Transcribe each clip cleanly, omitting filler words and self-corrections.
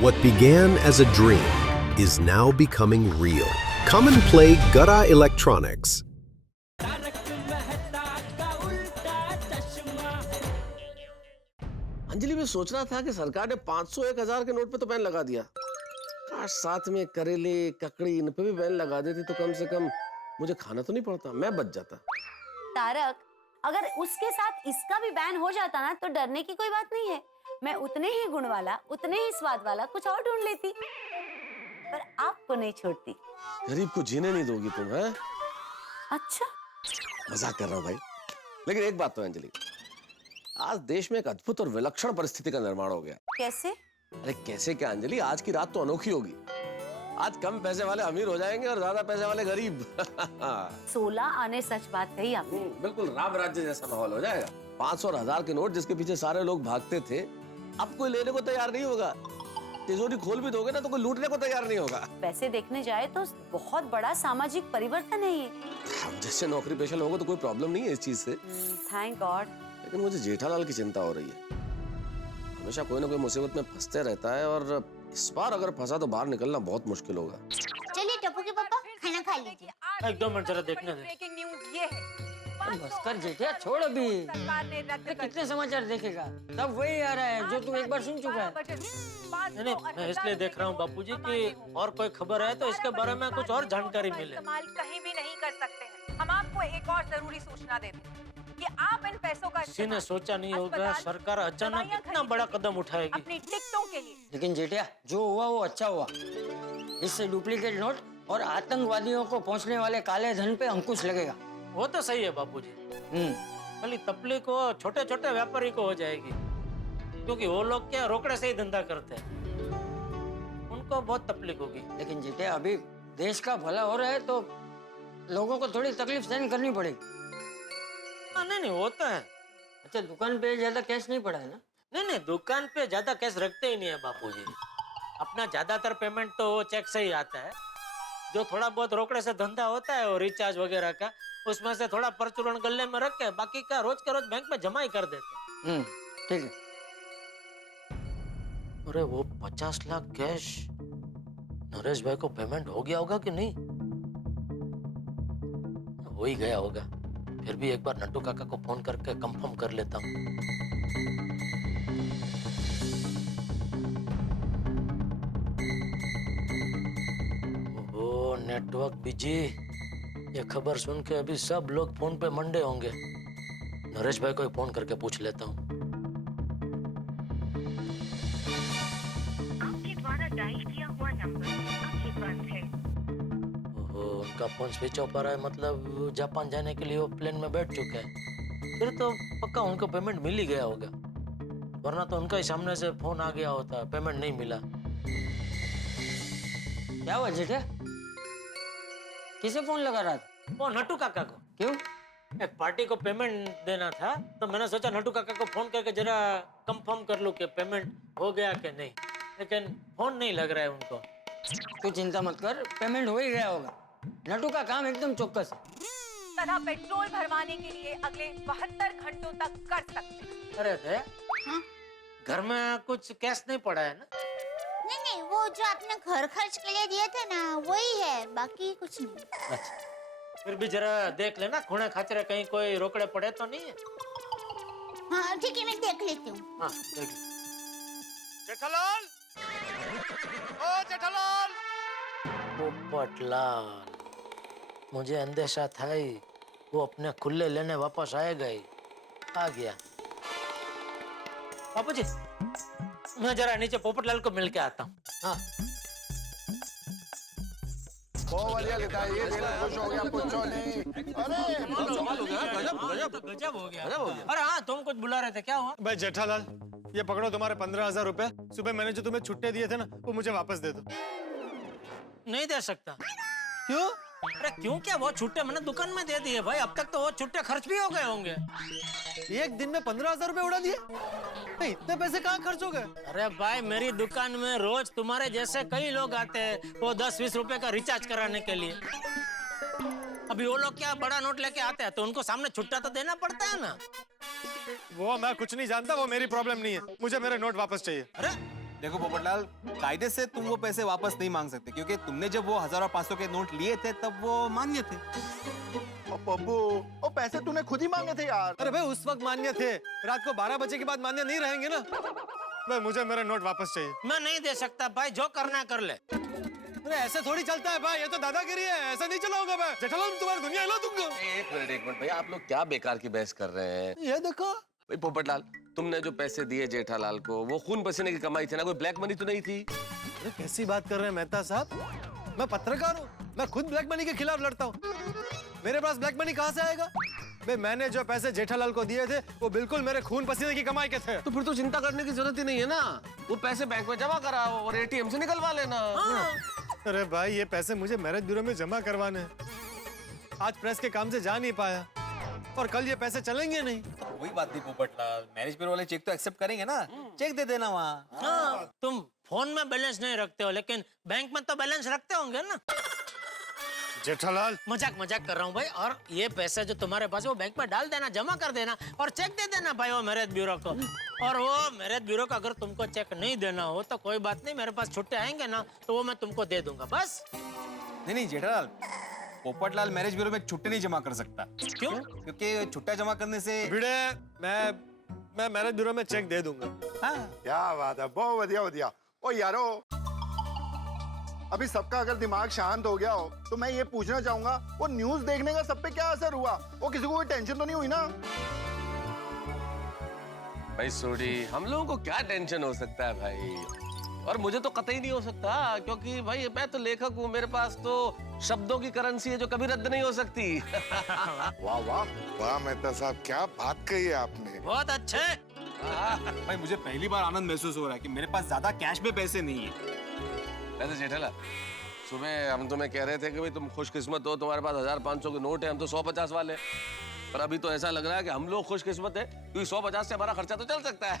What began as a dream is now becoming real. Come and play Gada Electronics. Anjali में सोच रहा था कि सरकार ने 500 1000 के नोट पे तो बैन लगा दिया। काश साथ में करेले ककड़ी इन पे भी बैन लगा देती तो कम से कम मुझे खाना तो नहीं पड़ता, मैं बच जाता। तारक, अगर उसके साथ इसका भी बैन हो जाता ना तो डरने की कोई बात नहीं है। मैं उतने ही गुण वाला, उतने ही स्वाद वाला कुछ और ढूंढ लेती, पर आपको नहीं छोड़ती। गरीब को जीने नहीं दोगी तुम, हैं? अच्छा, मजाक कर रहा हूँ भाई। लेकिन एक बात तो अंजलि, आज देश में एक अद्भुत और विलक्षण परिस्थिति का निर्माण हो गया। कैसे? अरे कैसे क्या अंजलि, आज की रात तो अनोखी होगी। आज कम पैसे वाले अमीर हो जाएंगे और ज्यादा पैसे वाले गरीब। 16 आने सच बात कही आपने। बिल्कुल राम राज्य जैसा माहौल हो जाएगा। 500 और 1000 के नोट जिसके पीछे सारे लोग भागते थे, अब कोई लेने को तैयार नहीं होगा। तिजोरी खोल भी दोगे ना तो कोई लूटने को तैयार नहीं होगा। वैसे देखने जाए तो बहुत बड़ा सामाजिक परिवर्तन है ये। हम जैसे नौकरी पेशा लोगों को तो कोई प्रॉब्लम नहीं है इस चीज से। Thank God. लेकिन मुझे जेठालाल की चिंता हो रही है। हमेशा कोई ना कोई मुसीबत में फंसते रहता है और इस बार अगर फंसा तो बाहर निकलना बहुत मुश्किल होगा। चलिए टप्पू के पापा खाना खा लीजिए। एक दो मिनट जरा देखने दे। ब्रेकिंग न्यूज ये है। बस कर जेठिया, छोड़ अभी। सरकार ने रद्द कर कितने समाचार देखेगा, सब वही आ रहा है जो तू एक बार सुन चुका है। नहीं, मैं इसलिए देख रहा हूँ बापूजी कि और कोई खबर है तो इसके बारे में कुछ और जानकारी मिले। इस्तेमाल कहीं भी नहीं कर सकते हैं। हम आपको एक और जरूरी सूचना देते हैं कि आप इन पैसों का किसी ने सोचा नहीं होगा सरकार अचानक इतना बड़ा कदम उठाएगी अपनी टिकटों के लिए। लेकिन जेठिया, जो हुआ वो अच्छा हुआ। इससे डुप्लीकेट नोट और आतंकवादियों को पहुंचने वाले काले धन पे अंकुश लगेगा। वो तो सही है बापूजी। खाली तपली को छोटे छोटे व्यापारी को हो जाएगी, क्योंकि वो लोग क्या रोकड़े से ही धंधा करते हैं, उनको बहुत तकलीफ होगी। लेकिन जेठिया, अभी देश का भला हो रहा है तो लोगों को थोड़ी तकलीफ सहन करनी पड़ेगी। नहीं वो तो है। अच्छा, दुकान पे ज्यादा कैश नहीं पड़ा है ना? नहीं, दुकान पे ज्यादा कैश रखते ही नहीं है बापूजी। अपना ज्यादातर पेमेंट तो चेक से ही आता है। जो थोड़ा बहुत रोकड़े से धंधा होता है और रिचार्ज वगैरह का, उसमें से थोड़ा परचूरण गले में रख के बाकी का रोज के रोज बैंक में जमा ही कर देते हैं। ठीक है। अरे वो 50 लाख कैश नरेश भाई को पेमेंट हो गया होगा कि नहीं? हो ही गया होगा। फिर भी एक बार नट्टू काका को फोन करके कंफर्म कर लेता हूँ। ओहो, नेटवर्क बिजी। ये खबर सुन के अभी सब लोग फोन पे मंडे होंगे। नरेश भाई को ही फोन करके पूछ लेता हूँ। आपके द्वारा डायल किया हुआ नंबर अभी बंद है। ओहो, उनका फोन स्विच ऑफ आ रहा है, मतलब जापान जाने के लिए वो प्लेन में बैठ चुके हैं। फिर तो पक्का उनको पेमेंट मिल ही गया होगा, वरना तो उनका ही सामने से फोन आ गया होता, पेमेंट नहीं मिला। क्या हुआ जेठिया? किसे फोन लगा रहा था? वो नट्टू काका को। क्यों? एक पार्टी को पेमेंट देना था, तो मैंने सोचा नट्टू काका को फोन करके जरा कंफर्म कर लूं कि पेमेंट हो गया कि नहीं, लेकिन फोन नहीं लग रहा है उनको। तू चिंता मत कर, पेमेंट हो ही गया होगा। नट्टू का काम एकदम चौकस है। तथा पेट्रोल भरवाने के लिए अगले 72 घंटों तक कर सकते हैं। अरे थे घर में कुछ कैश नहीं पड़ा है ना? नहीं, वो जो आपने घर खर्च के लिए दिए थे ना, वही है, बाकी कुछ नहीं। अच्छा, फिर भी जरा देख लेना, खूणे खाचरे कहीं कोई रोकड़े पड़े तो नहीं है। हाँ ठीक है, मैं देख लेती हूँ। हाँ देख। जेठालाल, ओ जेठालाल। पोपटलाल, मुझे अंदेशा था ही वो अपने खुले लेने वापस आएगा ही। आ गया। बापूजी, मैं जरा नीचे पोपटलाल को मिल के आता हूँ। हाँ। बहुत बढ़िया लिखा है, ये देखो खुश हो गया, पूछो नहीं। अरे कमाल हो गया, गजब हो गया। अरे हाँ, तुम कुछ बुला रहे थे, क्या हुआ? भाई जेठालाल, ये पकड़ो तुम्हारे 15,000 रुपए। सुबह मैंने जो तुम्हें छुट्टे दिए थे ना, वो मुझे वापस दे दो। नहीं दे सकता। क्यों? अरे क्यों क्या, वो छुट्टे मैंने दुकान में दे दिए भाई। अब तक तो वो छुट्टे खर्च भी हो गए होंगे। एक दिन में 15,000 रुपए उड़ा दिए? भाई इतने पैसे कहाँ खर्च हो गए? अरे भाई, मेरी दुकान में रोज तुम्हारे जैसे कई लोग आते हैं, वो 10-20 रुपए का रिचार्ज कराने के लिए। अभी वो लोग क्या बड़ा नोट लेके आते हैं तो उनको सामने छुट्टा तो देना पड़ता है ना। वो मैं कुछ नहीं जानता, वो मेरी प्रॉब्लम नहीं है। मुझे मेरे नोट वापस चाहिए। अरे देखो पोपटलाल, कायदे से तुम वो पैसे वापस नहीं मांग सकते क्योंकि तुमने जब वो 1000 और 500 के नोट लिए थे तब वो मान्य थे। ओ बब्बू, ओ पैसे तूने खुद ही मांगे थे यार। अरे भाई उस वक्त मान्य थे, रात को 12 बजे के बाद मान्य नहीं रहेंगे ना। भाई मुझे मेरे नोट वापस चाहिए। मैं नहीं दे सकता भाई, जो करना कर ले। अरे ऐसे थोड़ी चलता है भाई, ये तो दादागिरी है, ऐसा नहीं चलाऊंगा मैं। जेठालाल तुम्हारी दुनिया हिला दूंगा। एक मिनट भैया, आप लोग क्या बेकार की बहस कर रहे हैं? ये देखो भाई पोपटलाल, तुमने जो पैसे दिए जेठालाल को, वो खून पसीने की कमाई थी ना, कोई ब्लैक मनी तो नहीं थी? अरे कैसी बात कर रहे हैं मेहता साहब, मैं पत्रकार हूँ, मैं खुद ब्लैक मनी के खिलाफ लड़ता हूँ। मेरे पास ब्लैक मनी कहाँ से आएगा? भाई मैंने जो पैसे जेठालाल को दिए थे वो बिल्कुल मेरे खून पसीने की कमाई के थे। तो फिर तो चिंता करने की जरूरत ही नहीं है ना, वो पैसे बैंक में जमा कराओ और एटीएम से निकलवा लेना। अरे भाई ये पैसे मुझे मैरिज ब्यूरो में जमा करवाने हैं। आज प्रेस के काम से जा नहीं पाया और कल ये पैसे चलेंगे नहीं। वही बात नहीं पोपटलाल, मैरिज ब्यूरो वाले चेक तो एक्सेप्ट करेंगे ना, चेक दे देना वहाँ। हाँ, तुम फोन में बैलेंस नहीं रखते हो लेकिन बैंक में तो बैलेंस रखते होंगे ना। जेठालाल मजाक कर रहा हूँ भाई। और ये पैसे जो तुम्हारे पास है वो बैंक में डाल देना, जमा कर देना और चेक दे देना भाई वो मैरिज ब्यूरो को। और वो मैरिज ब्यूरो को अगर तुमको चेक नहीं देना हो तो कोई बात नहीं, मेरे पास छुट्टे आएंगे ना तो वो मैं तुमको दे दूंगा बस। नहीं जेठालाल, पोपटलाल मैरिज ब्यूरो में छुट्टे नहीं जमा कर सकता। क्यों? क्योंकि छुट्टा जमा करने से भिड़े मैं मैरिज ब्यूरो में चेक दे दूंगा। हाँ। क्या बात है, बहुत बढ़िया बढ़िया। ओ यारो, अभी सबका अगर दिमाग शांत हो गया हो तो मैं ये पूछना चाहूंगा, वो न्यूज़ देखने का सब पे क्या असर हुआ? वो किसी को कोई टेंशन तो नहीं हुई ना? भाई सोडी, हम लोगों को क्या टेंशन हो सकता है भाई? और मुझे तो कतई नहीं हो सकता क्योंकि भाई मैं तो लेखक हूँ, मेरे पास तो शब्दों की करेंसी है जो कभी रद्द नहीं हो सकती। वाह वाह वाह मेहता साहब, क्या बात कही है आपने। बहुत अच्छे। भाई मुझे पहली बार आनंद महसूस हो रहा है कि मेरे पास ज्यादा कैश में पैसे नहीं है। वैसे जेठालाल, सुबह हम तुम्हें कह रहे थे कि भाई तुम खुशकिस्मत हो, तुम्हारे पास 1000-500 के नोट है, हम तो 100-50 वाले। पर अभी तो ऐसा लग रहा है कि हम लोग खुशकिस्मत है क्योंकि 100-50 से हमारा खर्चा तो चल सकता है।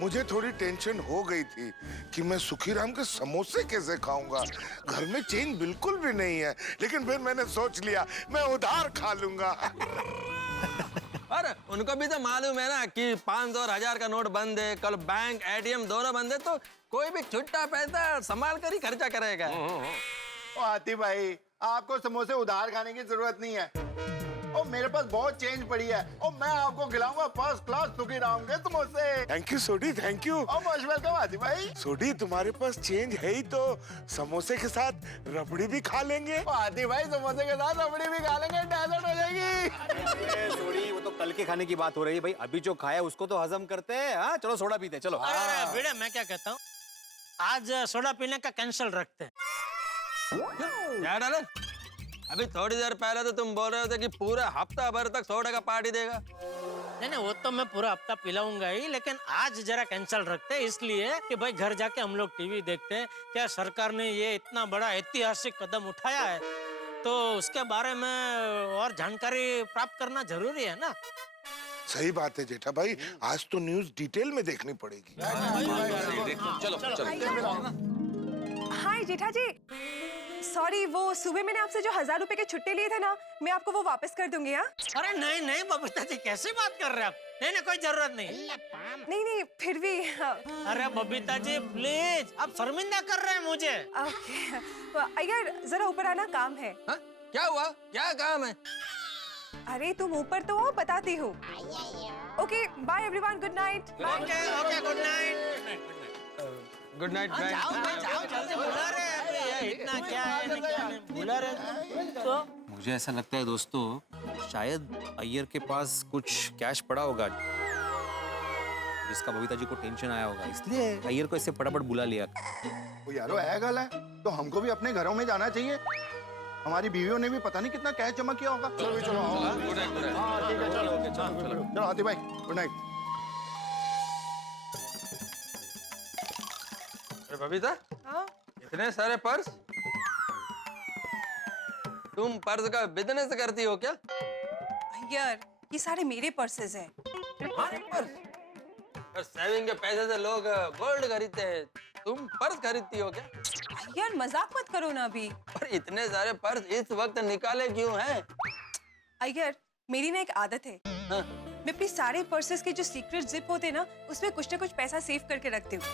मुझे थोड़ी टेंशन हो गई थी कि मैं सुखीराम के समोसे कैसे खाऊंगा। घर में चेंज बिल्कुल भी नहीं है, लेकिन फिर मैंने सोच लिया मैं उधार खा लूंगा। अरे उनको भी तो मालूम है ना कि 500 और 1000 का नोट बंद है, कल बैंक एटीएम दोनों बंद है, तो कोई भी छुट्टा पैसा संभाल कर ही खर्चा करेगा। ओ आती भाई, आपको समोसे उधार खाने की जरूरत नहीं है। और मेरे पास बहुत चेंज पड़ी है और मैं आपको खिलाऊंगा फर्स्ट क्लास सुखीराम के समोसे। Thank you Sodhi, thank you. Most welcome आती भाई। सोडी, तुम्हारे पास चेंज है ही तो समोसे के साथ रबड़ी भी खा लेंगे। आती भाई, समोसे के साथ रबड़ी भी खा लेंगे, डेजर्ट हो जाएगी। सोडी, वो तो कल के खाने की बात हो रही है भाई, अभी जो खाया उसको तो हजम करते हैं। हाँ चलो सोडा पीते, चलो। अरे भिड़े, मैं क्या कहता हूँ, आज सोडा पीने का कैंसिल रखते हैं। क्या डाले? अभी थोड़ी देर पहले तो तुम बोल रहे थे कि पूरा हफ्ता भर तक सोडा का पार्टी देगा। नहीं वो तो मैं पूरा हफ्ता पिलाऊंगा ही, लेकिन आज जरा कैंसिल रखते हैं इसलिए कि भाई घर जाके हम लोग टीवी देखते हैं। क्या सरकार ने ये इतना बड़ा ऐतिहासिक कदम उठाया है तो उसके बारे में और जानकारी प्राप्त करना जरूरी है ना। सही बात है जेठा भाई, आज तो न्यूज़ डिटेल में देखनी पड़ेगी। चलो। हाय जेठा जी, सॉरी, वो सुबह मैंने आपसे जो 1000 रुपए के छुट्टे लिए थे ना, मैं आपको वो वापस कर दूंगी। हाँ? अरे नहीं बबीता जी, कैसी बात कर रहे हैं आप? नहीं कोई जरूरत नहीं। नहीं फिर भी। हाँ। अरे बबीता जी प्लीज, आप शर्मिंदा कर रहे हैं मुझे। अय्यर जरा ऊपर आना, काम है। हा? क्या हुआ? क्या काम है? अरे तुम ऊपर तो आओ, बताती हूँ। Okay bye everyone, good night. Okay good night. Good night friend. जाओ जल्दी, बुला रहे हैं। इतना क्या है, क्या नहीं बुला रहे तो। मुझे ऐसा लगता है दोस्तों, शायद अय्यर के पास कुछ कैश पड़ा होगा जिसका बबीता जी को टेंशन आया होगा, इसलिए अय्यर को इससे फटाफट बुला लिया। वो यारो है गल है तो हमको भी अपने घरों में जाना चाहिए। हमारी बीवियों ने भी पता नहीं कितना कैश जमा किया होगा। चलो चलो चलो आती भाई, गुड नाइट। अरे बबीता, हाँ? इतने सारे पर्स? तुम पर्स का बिजनेस करती हो क्या? अय्यर, ये सारे मेरे पर्सेस हैं। और सेविंग के पैसे से लोग गोल्ड खरीदते हैं, तुम पर्स खरीदती हो क्या? यार मजाक मत करो ना अभी। और इतने सारे पर्स इस वक्त निकाले क्यों हैं? अय्यर, मेरी ना एक आदत है। हाँ? मैं अपनी सारे पर्सेस के जो सीक्रेट जिप होते हैं ना, उसमें कुछ ना कुछ पैसा सेव करके रखती हूँ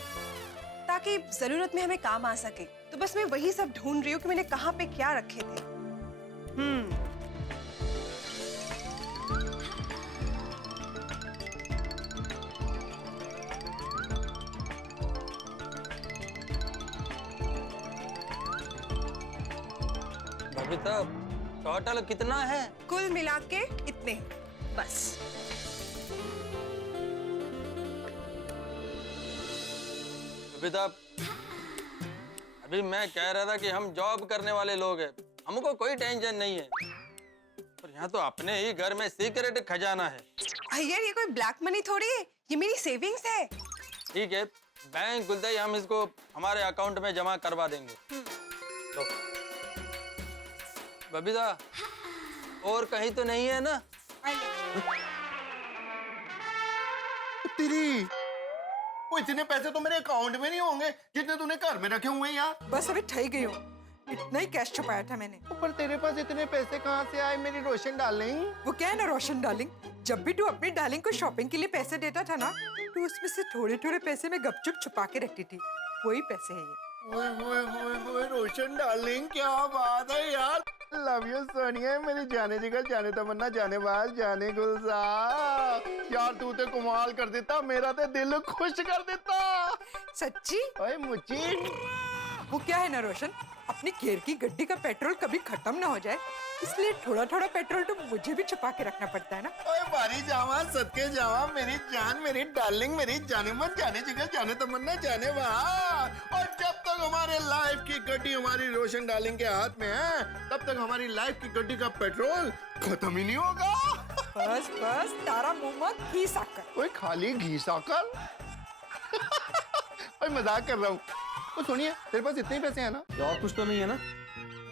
ताकि जरूरत में हमें काम आ सके। तो बस मैं वही सब ढूंढ रही हूँ कि मैंने कहाँ पे क्या रखे थे। बबीता, टोटल कितना है? कुल मिला के इतने बस। बबीता, अभी मैं कह रहा था कि हम जॉब करने वाले लोग हैं, हमको कोई टेंशन नहीं है। और यहाँ तो अपने ही घर में सीक्रेट खजाना है। भैया ये कोई ब्लैक मनी थोड़ी है, ये मेरी सेविंग्स है। ठीक है, बैंक खुलते ही हम इसको हमारे अकाउंट में जमा करवा देंगे। लो। बबीता, और कहीं तो नहीं है ना? तेरी वो इतने पैसे तो मेरे अकाउंट में नहीं होंगे जितने तूने घर में रखे हुए हैं यार। बस अभी ठही गई हूँ, इतना ही कैश छुपाया था मैंने। पर तेरे पास इतने पैसे कहाँ से आए मेरी रोशन डार्लिंग? वो क्या है ना रोशन डार्लिंग, जब भी तू अपनी डार्लिंग को शॉपिंग के लिए पैसे देता था ना, तो उसमें से थोड़े थोड़े पैसे मैं गपचुप छुपा के रखती थी। वही पैसे है ये। ओए रोशन डार्लिंग, क्या बात है यार। लव यू सोनिया, मेरी जाने जिगर, जाने तमन्ना, जाने बाज, जाने गुलजार। यार तू तो कमाल कर देता, मेरा तो दिल खुश कर देता। सच्ची? ओए मुच्ची। वो क्या है ना रोशन, अपनी केयर की गड्डी का पेट्रोल कभी खत्म ना हो जाए, इसलिए थोड़ा थोड़ा पेट्रोल तो मुझे भी छुपा के रखना पड़ता है ना। ओए बारी जावा, सदके जावा, मेरी जान, मेरी डार्लिंग, मेरी जाने मन, जाने जिगर, जाने तमन्ना, जाने बाज। और जब तक हमारे लाइफ की गड्डी हमारी रोशन डार्लिंग के हाथ में है, तब तक हमारी लाइफ की गड्डी का पेट्रोल खत्म ही नहीं होगा। बस बस तारा मुंह मत घी साकर। ओए खाली घी साकर? ओए मजाक कर रहा हूँ। तो सुनिए, तेरे पास इतने ही पैसे हैं ना? और कुछ तो नहीं है ना?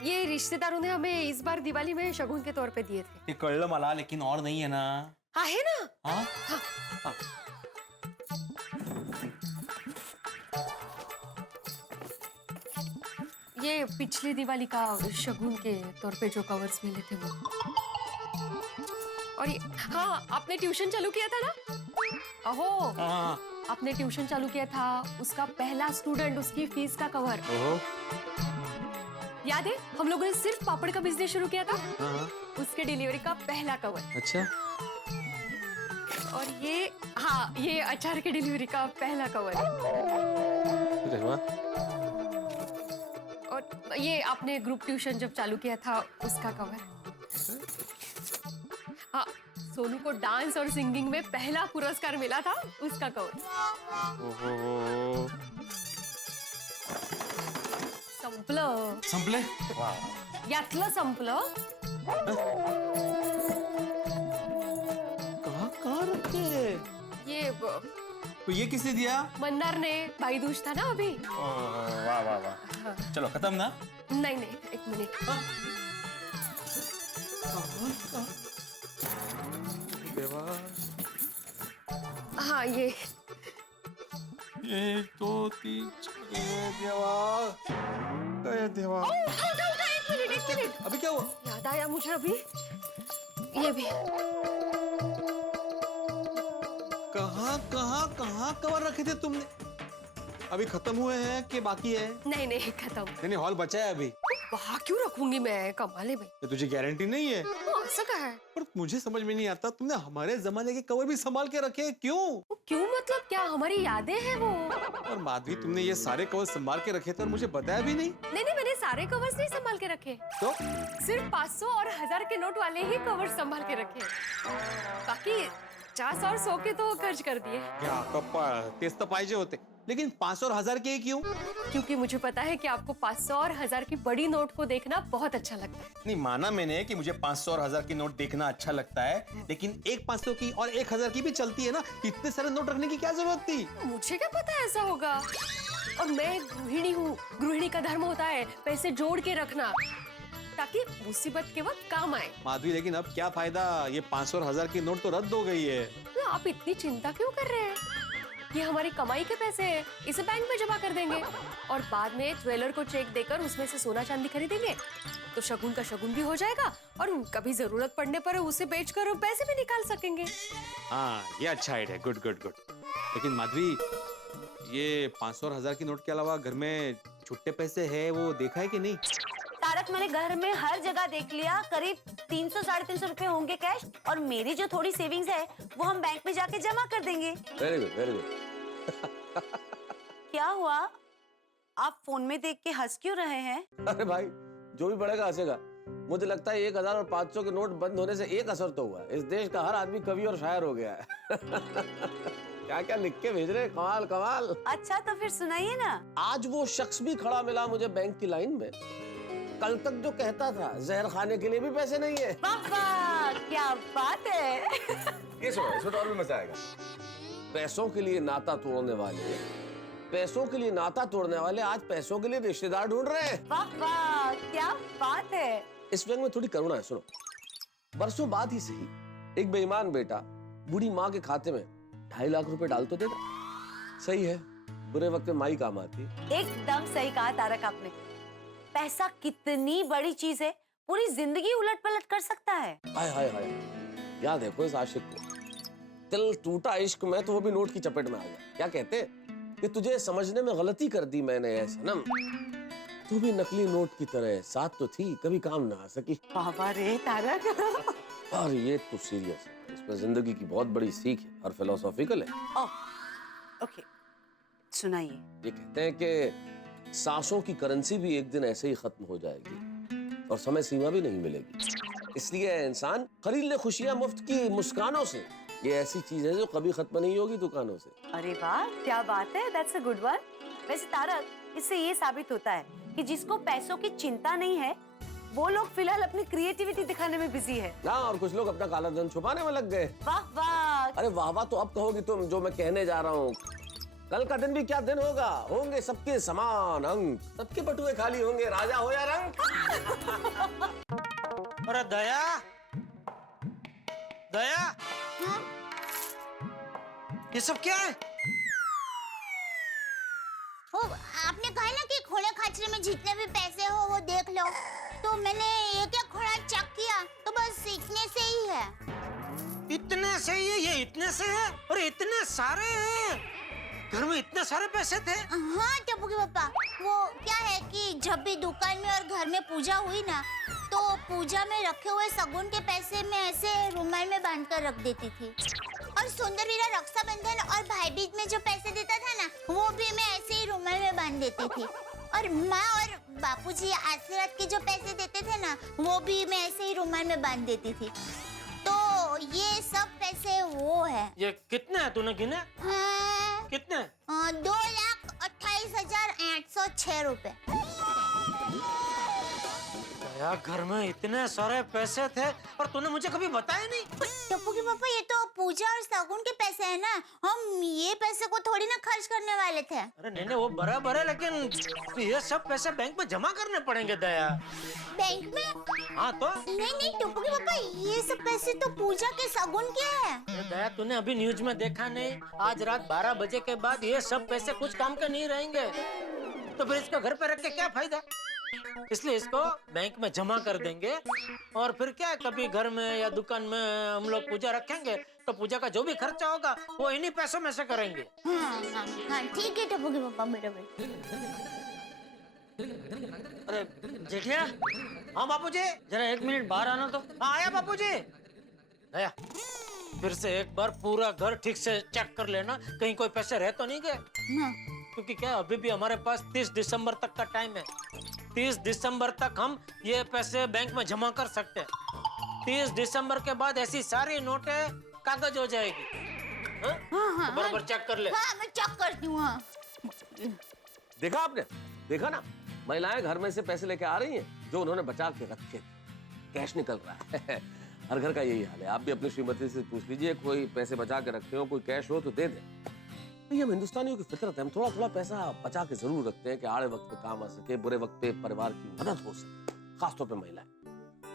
ये रिश्तेदारों ने हमें इस बार दिवाली में शगुन के तौर पे दिए थे। ये कळलं मला, लेकिन और नहीं है ना? हाँ है ना? हाँ? हाँ। ये पिछली दिवाली का शगुन के तौर पे जो कवर्स मिले थे वो। और ये हाँ, आपने ट्यूशन चालू किया था ना? अहो, हाँ। आपने ट्यूशन चालू किया था, उसका पहला स्टूडेंट, उसकी फीस का कवर। ओहो। याद है हम लोगों ने सिर्फ पापड़ का बिजनेस शुरू किया था, हाँ। उसके डिलीवरी का पहला कवर। अच्छा। और ये हाँ, ये अचार के डिलीवरी का पहला कवर। अरे वाह। और ये आपने ग्रुप ट्यूशन जब चालू किया था उसका कवर। हाँ, सोनू को डांस और सिंगिंग में पहला पुरस्कार मिला था, उसका कवर। ओहो। संपलं. संपले? यातलं संपलं. कहाँ रखे? ये किसने दिया? मंदार ने, भाई दूज था ना अभी। वाह वाह वाह। हाँ. चलो खत्म ना? नहीं नहीं, एक मिनट। हाँ ये 1 2 3 देवा, देवा। एक मिनट। अभी क्या हुआ? याद आया मुझे अभी, ये भी। कहाँ कवर रखे थे तुमने? अभी खत्म हुए हैं कि बाकी है? नहीं नहीं, खत्म। नहीं, हॉल बचा है अभी। वहाँ क्यों रखूंगी मैं, कमाले में। तो तुझे गारंटी नहीं है? ऐसा क्या है? पर मुझे समझ में नहीं आता, तुमने हमारे जमाने के कवर भी संभाल के रखे हैं, क्यों? क्यों मतलब क्या, हमारी यादें हैं वो। और माधवी, तुमने ये सारे कवर संभाल के रखे थे और मुझे बताया भी नहीं। नहीं, मैंने सारे कवर्स नहीं संभाल के रखे। तो सिर्फ 500 और 1000 के नोट वाले ही कवर्स संभाल के रखे। बाकी 50 और 100 के तो खर्च कर दिए। क्या कप्पा, तेज तो पाहिजे होते, लेकिन 500 और 1000 के क्यों? क्योंकि मुझे पता है कि आपको 500 और 1000 की बड़ी नोट को देखना बहुत अच्छा लगता है। नहीं, माना मैंने कि मुझे 500 और 1000 की नोट देखना अच्छा लगता है, लेकिन एक 500 की और 1000 की भी चलती है ना। इतने सारे नोट रखने की क्या जरूरत थी? मुझे क्या पता ऐसा होगा। और मैं गृहिणी हूँ, गृहिणी का धर्म होता है पैसे जोड़ के रखना, ताकि मुसीबत के वक्त काम आए। माधवी, लेकिन अब क्या फायदा, ये 500 और 1000 की नोट तो रद्द हो गई है। आप इतनी चिंता क्यों कर रहे हैं? ये हमारी कमाई के पैसे हैं, इसे बैंक में जमा कर देंगे और बाद में ज्वेलर को चेक देकर उसमें से सोना चांदी खरीदेंगे तो शगुन का शगुन भी हो जाएगा और कभी जरूरत पड़ने पर उसे बेचकर पैसे भी निकाल सकेंगे। हाँ, ये अच्छा आइडिया, गुड गुड गुड। लेकिन माधवी, ये 500 और 1000 की नोट के अलावा घर में छुट्टे पैसे है वो देखा है कि नहीं? तारक, मैंने घर में हर जगह देख लिया, करीब 300-350 रुपए होंगे कैश, और मेरी जो थोड़ी सेविंग्स है वो हम बैंक में जाके जमा कर देंगे। Very good very good. क्या हुआ, आप फोन में देख के हंस क्यों रहे हैं? अरे भाई, जो भी पढ़ेगा हंसेगा। मुझे लगता है 1000 और 500 के नोट बंद होने से एक असर तो हुआ है, इस देश का हर आदमी कवि और शायर हो गया है। क्या क्या लिख के भेज रहे, कमाल कमाल। अच्छा तो फिर सुनाइए ना। आज वो शख्स भी खड़ा मिला मुझे बैंक की लाइन में, कल तक जो कहता था जहर खाने के लिए भी पैसे नहीं है। वाह वाह, क्या बात है। ये सुनो, इसमें तो और भी मजा आएगा। पैसों के लिए नाता तोड़ने वाले, पैसों के लिए नाता तोड़ने वाले आज पैसों के लिए रिश्तेदार ढूंढ रहे हैं। वाह वाह, क्या बात है। इस व्यंग में थोड़ी करुणा है। सुनो, बरसों बाद ही सही एक बेईमान बेटा बूढ़ी माँ के खाते में 2.5 लाख रुपए डाल तो देता। सही है, बुरे वक्त में माई काम आती। एकदम सही कहा तारक आपने। पैसा कितनी बड़ी चीज है, पूरी जिंदगी उलट पलट कर सकता है। हाय हाय हाय, याद देखो इस आशिक को, दिल टूटा इश्क में तो वो भी नोट की चपेट में आ गया। क्या कहते कि तुझे समझने में गलती कर दी मैंने ऐ सनम, तू भी नकली नोट की तरह साथ तो थी, कभी काम ना आ सकी। बाबा रे तारक। और ये तो सीरियस है, इसमें जिंदगी की बहुत बड़ी सीख है और फिलोसॉफिकल है। ओके, सुनाइए। ये कहते हैं कि सांसों की करेंसी भी एक दिन ऐसे ही खत्म हो जाएगी और समय सीमा भी नहीं मिलेगी। इसलिए इंसान खरीद ले खुशियां मुफ्त की मुस्कानों से, ये ऐसी चीज है जो कभी खत्म नहीं होगी दुकानों से। अरे वाह, क्या बात है, दैट्स अ गुड वन। वैसे तारक, इससे ये साबित होता है कि जिसको पैसों की चिंता नहीं है वो लोग फिलहाल अपनी क्रिएटिविटी दिखाने में बिजी है। ना, और कुछ लोग अपना काला धन छुपाने में लग गए। वाह वाह। अरे वाह वाह तो अब कहोगी तुम, जो मैं कहने जा रहा हूँ। कल का दिन भी क्या दिन होगा, होंगे सबके समान अंक, सबके बटुए खाली होंगे, राजा हो या रंक। अरे दया, दया, हाँ? ये सब क्या है? वो आपने कहा ना कि खोले खाचरे में जितने भी पैसे हो वो देख लो, तो मैंने एक एक खोला चेक किया, तो बस इतने से ही है। इतने से ही है? ये इतने से है? और इतने सारे हैं? घर में इतने सारे पैसे थे? हाँ टप्पू के पापा, वो क्या है कि जब भी दुकान में और घर में पूजा हुई ना, तो पूजा में रखे हुए सगुन के पैसे मैं ऐसे रुमाल में बांध कर रख देती थी। और सुंदरवीरा रक्षाबंधन और भाई बीज में जो पैसे देता था ना, वो भी मैं ऐसे ही रुमाल में बांध देती थी। और माँ और बापूजी आशीर्वाद के जो पैसे देते थे ना, वो भी मैं ऐसे ही रुमाल में बांध देती थी। तो ये सब पैसे वो है। ये कितने हैं तूने गिने? हाँ, कितने? 2,28,806 रुपए। यार घर में इतने सारे पैसे थे और तूने मुझे कभी बताया नहीं। टप्पू के पापा, ये तो पूजा और सागुन के पैसे हैं ना, हम ये पैसे को थोड़ी ना खर्च करने वाले थे। अरे नहीं वो बराबर है, लेकिन ये सब पैसे बैंक में जमा करने पड़ेंगे दया। बैंक में? हाँ तो? नहीं टप्पू के पापा, ये सब पैसे तो पूजा के सागुन के हैं। दया, तूने अभी न्यूज में देखा नहीं? आज रात 12 बजे के बाद ये सब पैसे कुछ काम के नहीं रहेंगे, तो फिर इसको घर पे रख के क्या फायदा? इसलिए इसको बैंक में जमा कर देंगे और फिर क्या, कभी घर में या दुकान में हम लोग पूजा रखेंगे तो पूजा का जो भी खर्चा होगा वो इन्हीं पैसों में से करेंगे। हाँ ठीक है टप्पू के पापा, बराबर। अरे जेठिया, हाँ बापूजी, जरा 1 मिनट बाहर आना तो। हाँ आया बापूजी। आया, फिर से एक बार पूरा घर ठीक से चेक कर लेना, कहीं कोई पैसे रह तो नहीं गए। क्योंकि क्या, अभी भी हमारे पास 30 दिसंबर तक का टाइम है। 30 दिसंबर तक हम ये पैसे बैंक में जमा कर सकते हैं। 30 दिसंबर के बाद ऐसी सारी नोटें कागज हो जाएगी। हाँ, तो बराबर चेक कर ले। हाँ मैं चेक करती हूँ। हाँ। देखा आपने, देखा ना, महिलाएं घर में से पैसे लेके आ रही हैं जो उन्होंने बचा के रखे, कैश निकल रहा है। हर घर का यही हाल है। आप भी अपनी श्रीमती से पूछ लीजिए, कोई पैसे बचा के रखे हो, कोई कैश हो तो दे दे। तो ये हम हिंदुस्तानियों की फितरत है, हम थोड़ा थोड़ा पैसा बचा के जरूर रखते हैं कि आड़े वक्त पे काम आ सके, बुरे वक्त पे परिवार की मदद हो सके, खासतौर पे महिलाएं।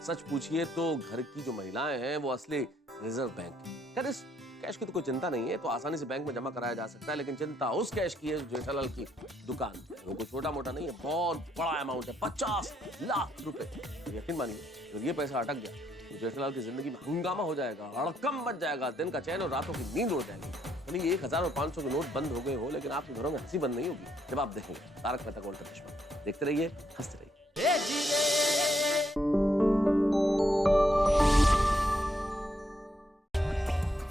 सच पूछिए तो घर की जो महिलाएं हैं वो असली रिजर्व बैंक है। इस कैश की तो कोई चिंता नहीं है, तो आसानी से बैंक में जमा कराया जा सकता है, लेकिन चिंता उस कैश की है जो जेठालाल की दुकान पे है। वो कोई छोटा मोटा नहीं है, बहुत बड़ा अमाउंट है, 50 लाख रुपए। तो यकीन मानिए जब ये पैसा अटक गया तो जेठालाल की जिंदगी में हंगामा हो जाएगा, हड़कंप मच जाएगा, दिन का चैन और रातों की नींद उड़ जाएगी। भले 1000 और 500 के नोट बंद हो गए हो, लेकिन आपके घरों में हंसी बंद नहीं होगी जब आप देखेंगे तारक मेहता का उल्टा चश्मा। देखते रहिए, हंसते रहिए।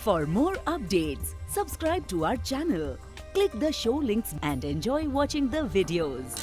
For more updates, subscribe to our channel, click the show links and enjoy watching the videos.